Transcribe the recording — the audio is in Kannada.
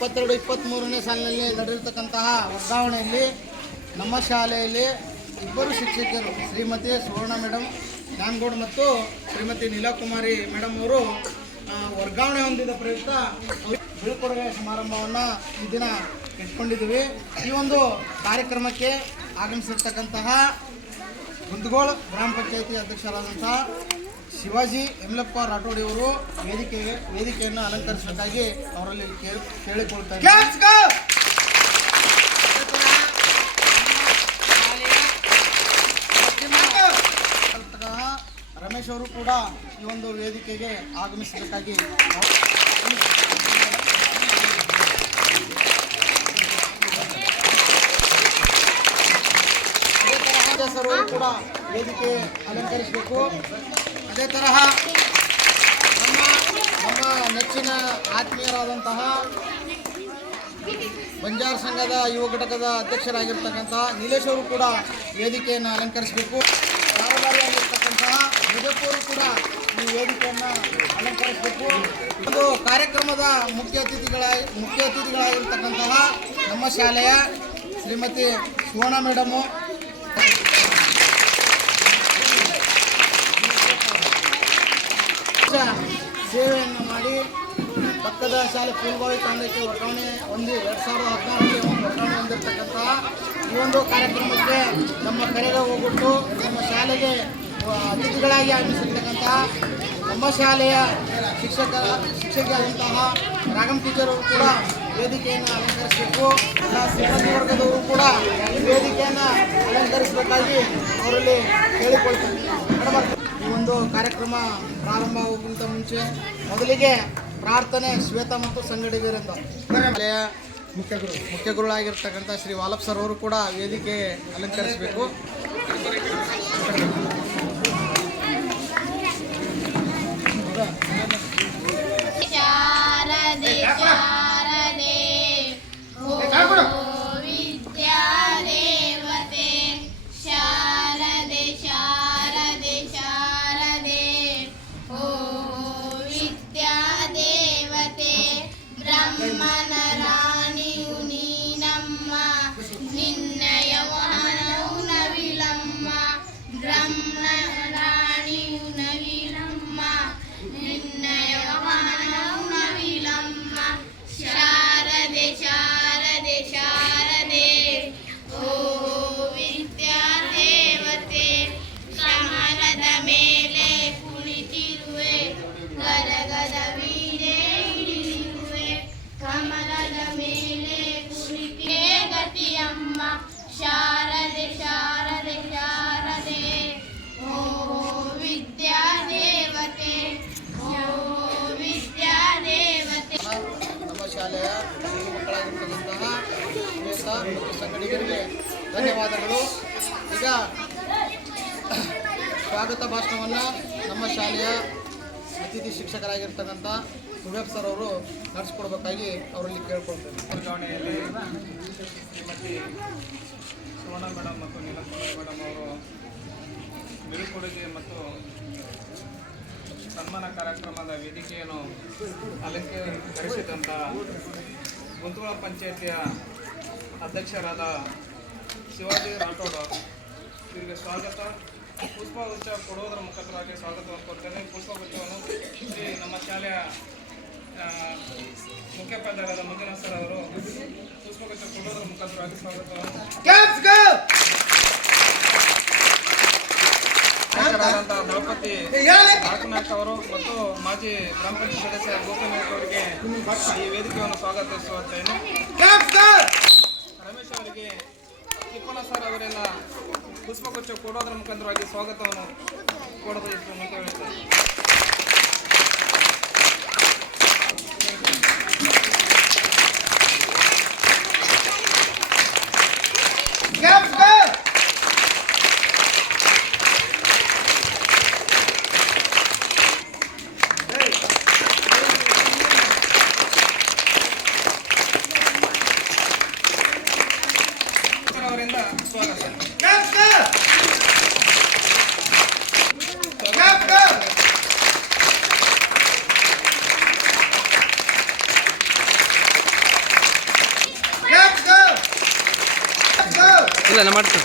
22-23ನೇ ಸಾಲಿನಲ್ಲಿ ನಡೆದಿರ್ತಕ್ಕಂತಹ ವರ್ಗಾವಣೆಯಲ್ಲಿ ನಮ್ಮ ಶಾಲೆಯಲ್ಲಿ ಇಬ್ಬರು ಶಿಕ್ಷಕರು ಶ್ರೀಮತಿ ಸುವರ್ಣ ಮೇಡಮ್ ಜ್ಞಾನಗೌಡ ಮತ್ತು ಶ್ರೀಮತಿ ನೀಲಕುಮಾರಿ ಮೇಡಮ್ ಅವರು ವರ್ಗಾವಣೆ ಹೊಂದಿದ ಪ್ರಯುಕ್ತ ಬೀಳ್ಕೊಡುಗೆ ಸಮಾರಂಭವನ್ನು ಈ ದಿನ ಇಟ್ಕೊಂಡಿದ್ದೀವಿ. ಈ ಒಂದು ಕಾರ್ಯಕ್ರಮಕ್ಕೆ ಆಗಮಿಸಿರ್ತಕ್ಕಂತಹ ಗುಂದಗೋಳ ಗ್ರಾಮ ಪಂಚಾಯಿತಿ ಅಧ್ಯಕ್ಷರಾದಂತಹ ಶಿವಾಜಿ ಯಮಲಪ್ಪ ರಾಠೋಡಿ ಅವರು ವೇದಿಕೆಯನ್ನು ಅಲಂಕರಿಸಬೇಕಾಗಿ ಅವರಲ್ಲಿ ಕೇಳಿಕೊಳ್ತಾರೆ. ರಮೇಶ್ ಅವರು ಕೂಡ ಈ ಒಂದು ವೇದಿಕೆಗೆ ಆಗಮಿಸಬೇಕಾಗಿ ಸರ್ ಕೂಡ ವೇದಿಕೆ ಅಲಂಕರಿಸಬೇಕು. ಅದೇ ತರಹ ನಮ್ಮ ನೆಚ್ಚಿನ ಆತ್ಮೀಯರಾದಂತಹ ಬಂಜಾರ ಸಂಘದ ಯುವ ಘಟಕದ ಅಧ್ಯಕ್ಷರಾಗಿರ್ತಕ್ಕಂಥ ನೀಲೇಶ್ ಅವರು ಕೂಡ ವೇದಿಕೆಯನ್ನು ಅಲಂಕರಿಸಬೇಕು. ಕಾರವಾರಿಯಾಗಿರ್ತಕ್ಕಂತಹ ವಿಜಯಪುರ ಕೂಡ ಈ ವೇದಿಕೆಯನ್ನು ಅಲಂಕರಿಸಬೇಕು. ಒಂದು ಕಾರ್ಯಕ್ರಮದ ಮುಖ್ಯ ಅತಿಥಿಗಳಾಗಿರ್ತಕ್ಕಂತಹ ನಮ್ಮ ಶಾಲೆಯ ಶ್ರೀಮತಿ ಸುವರ್ಣ ಮೇಡಮು ಸೇವೆಯನ್ನು ಮಾಡಿ ಪಕ್ಕದ ಶಾಲೆ ಫೂಲ್ಬಾವಿ ತಾಂಡಕ್ಕೆ ವರ್ಗಾವಣೆ 2016ರಲ್ಲಿ ವರ್ಗಾವಣೆ ಹೊಂದಿರತಕ್ಕಂತಹ ಈ ಒಂದು ಕಾರ್ಯಕ್ರಮಕ್ಕೆ ನಮ್ಮ ಕರೆಗೆ ಹೋಗ್ಬಿಟ್ಟು ನಮ್ಮ ಶಾಲೆಗೆ ಅತಿಥಿಗಳಾಗಿ ಆಗಮಿಸಿರ್ತಕ್ಕಂತಹ ನಮ್ಮ ಶಾಲೆಯ ಶಿಕ್ಷಕಿಯಾದಂತಹ ರಾಗಮ್ ಟೀಚರ್ ಅವರು ಕೂಡ ವೇದಿಕೆಯನ್ನು ಅಲಂಕರಿಸಬೇಕು. ಎಲ್ಲ ಸಿಬ್ಬಂದಿ ವರ್ಗದವರು ಕೂಡ ಈ ವೇದಿಕೆಯನ್ನು ಅಲಂಕರಿಸಬೇಕಾಗಿ ಅವರಲ್ಲಿ ಹೇಳಿಕೊಳ್ತಾರೆ. ಈ ಒಂದು ಕಾರ್ಯಕ್ರಮ ಪ್ರಾರಂಭ ಆಗೋಕ್ಕಿಂತ ಮುಂಚೆ ಮೊದಲಿಗೆ ಪ್ರಾರ್ಥನೆ ಶ್ವೇತಾ ಮತ್ತು ಸಂಗಡಿಗರಿಂದ ಶಾಲೆಯ ಮುಖ್ಯ ಗುರುಗಳಾಗಿರ್ತಕ್ಕಂಥ ಶ್ರೀ ವಾಲಪ್ ಸರ್ ಅವರು ಕೂಡ ವೇದಿಕೆ ಅಲಂಕರಿಸಬೇಕು. ಬ್ರಹ್ಮನ ರಾಣಿಯು ನೀನಮ್ಮ, ನಿನ್ನ ಯೌವನವು ನವಿಲಮ್ಮ. ಬ್ರಹ್ಮನ ರಾಣಿಯು ನವಿಲಮ್ಮ, ನಿನ್ನ ಯೌವನವು ನವಿಲಮ್ಮ. ಶಾರದೆ ಶಾರದೆ ಶಾರದೆ ಓ ವಿದ್ಯಾ ದೇವತೆ, ಕಮಲದ ಮೇಲೆ ಕುಳಿತಿರುವೆ, ಗರಗದ ವೀಣೆ ಹಿಡಿದಿರುವೆ. ಕಮಲದ ಮೇಲೆ ಕುಳಿತೇ ಗತಿಯಮ್ಮ, ಶಾರದೆ ಶಾರದೆ ಶಾರದೆ ಓ ವಿದ್ಯಾ ದೇವತೆ, ಓ ವಿದ್ಯಾ ದೇವತೆ. ನಮ್ಮ ಶಾಲೆಯ ಮಕ್ಕಳಾಗಿರ್ತಕ್ಕಂತಹ ಶ್ವೇತಾ ಮತ್ತು ಸಂಗಡಿಗರಿಗೆ ಧನ್ಯವಾದಗಳು. ಈಗ ಸ್ವಾಗತ ಭಾಷಣವನ್ನು ನಮ್ಮ ಶಾಲೆಯ ಅತಿಥಿ ಶಿಕ್ಷಕರಾಗಿರ್ತಕ್ಕಂಥ ಸುವೇಬ್ ಸರ್ ಅವರು ನಡೆಸ್ಕೊಡ್ಬೇಕಾಗಿ ಅವರಲ್ಲಿ ಕೇಳ್ಕೊಳ್ತೇನೆ. ವರ್ಗಾವಣೆಯಲ್ಲಿ ಶ್ರೀಮತಿ ಸುವರ್ಣ ಮೇಡಮ್ ಮತ್ತು ನೀಲಕುಮಾರಿ ಮೇಡಮ್ ಅವರು ಬೀಳ್ಕೊಡುಗೆ ಮತ್ತು ಸನ್ಮಾನ ಕಾರ್ಯಕ್ರಮದ ವೇದಿಕೆಯನ್ನು ಅಲಂಕರಿಸಿದಂಥ ಗುಂತಗೋಳ ಪಂಚಾಯಿತಿಯ ಅಧ್ಯಕ್ಷರಾದ ಶಿವಾಜಿ ರಾಠೋಡ್ ಇವರಿಗೆ ಸ್ವಾಗತ. ಪುಷ್ಪಗುಚ್ಛ ಕೊಡುವುದರ ಮುಖಾಂತರವಾಗಿ ಸ್ವಾಗತವನ್ನು ಕೊಡ್ತೇನೆ. ಪುಷ್ಪಗುಚ್ಛವನ್ನು ಶ್ರೀ ನಮ್ಮ ಶಾಲೆಯ ಮುಖ್ಯೋಪಾಧ್ಯಾಯರಾದ ಮಂಜುನಾಥ್ ಸರ್ ಅವರು ಪುಷ್ಪಗುಚ್ಛ ಕೊಡುವುದರ ಮುಖಾಂತರವಾಗಿ ಸ್ವಾಗತವನ್ನು ದ್ರೌಪದಿ ನಾಗನಾಥ್ ಅವರು ಮತ್ತು ಮಾಜಿ ಗ್ರಾಮ ಪಂಚಾಯತ್ ಸದಸ್ಯ ಗೋಪಿನಾಥ್ ಅವರಿಗೆ ಈ ವೇದಿಕೆಯನ್ನು ಸ್ವಾಗತಿಸುತ್ತೇನೆ. ರಮೇಶ್ ಅವರಿಗೆ ತಿಪ್ಪಣ್ಣ ಸರ್ ಅವರೆಲ್ಲ ಪುಷ್ಪಗುಚ್ಛ ಕೊಡೋದರ ಮುಖಾಂತರವಾಗಿ ಸ್ವಾಗತವನ್ನು ಕೊಡಬೇಕು ಅಂತ ಹೇಳ್ತಾರೆ. ಅವರಿಂದ ಸ್ವಾಗತ. ಇಲ್ಲ ನಾ ಮಾಡ್ತೀನಿ.